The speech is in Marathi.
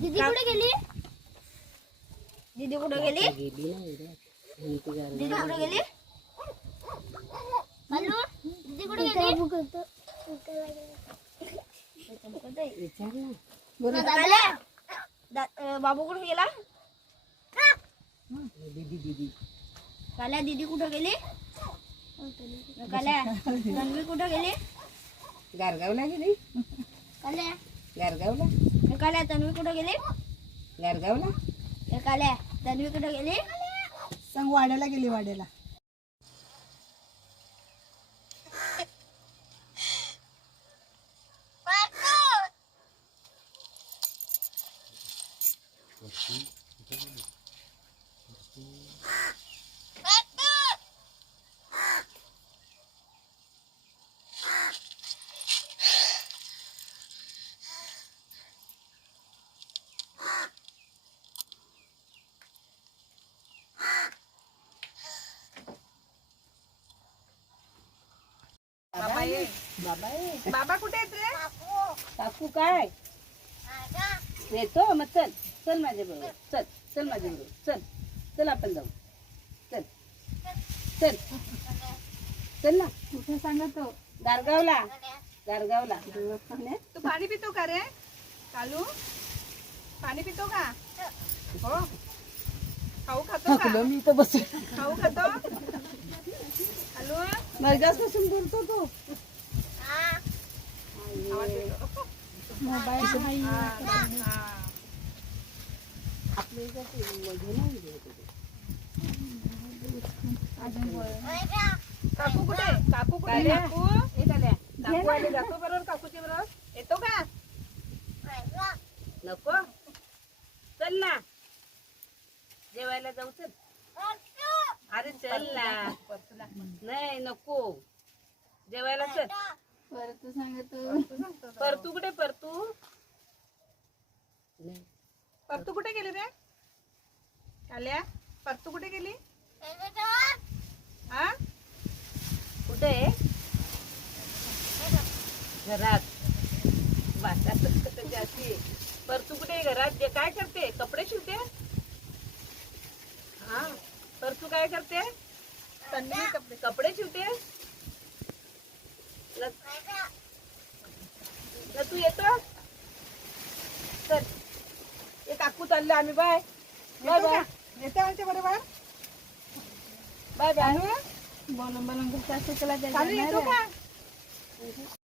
दीदी कुठे गेली दीदी कुठे गेली दीदी कुठे गेली हॅलो दीदी कुठे गेली बाबू कुठे गेला काल्या दीदी कुठे गेली? काल्या रणवी कुठे गेली? गारगावला गेली? काल्या. गारगावला? काल्या तन्वी कुठे गेली? गारगावला? काल्या तन्वी कुठे गेली? सांग वाड्याला गेली वाड्याला. बाबा कुठे आहेत रे? काकू काय? येतो मग चल. चल माझ्या बरोबर. चल चल माझ्या बरोबर. चल. चल आपण जाऊ. चल. चल. चल ना. कुठे सांगतो? गारगावला. गारगावला. तू पाणी पितो का रे? कालू? पाणी पितो का? हो. खाऊ खातो का? मी तर बस खाऊ खातो? कालू? मगासपासून बोलतो तो. मोबाईल. काकू कुठे? काकू कुठे. काकू? हे झाल्या. काकू आले जातो बरोबर काकूच्या बरोबर. येतो का? नको. चल ना. जेवायला जाऊ चल. अरे चल ना. नाही नको. जेवायला चल. परत सांगतो. परतू कुठे परतू? परतू कुठे गेली रे? काल्या परतू कुठे गेली? हा? कुठे? घरात. जास्ती परतू कुठे घरात? जे काय करते? कपडे शिवते? हा. परतू काय करते? तन्वी कपडे. कपडे शिवते? तू येतो चल. ये काकू चालले आम्ही. बाय. बाय येतो बाय येते आमच्या बरोबर? Bye bye. बनवून बनवून सासू तुला कालू येतो का?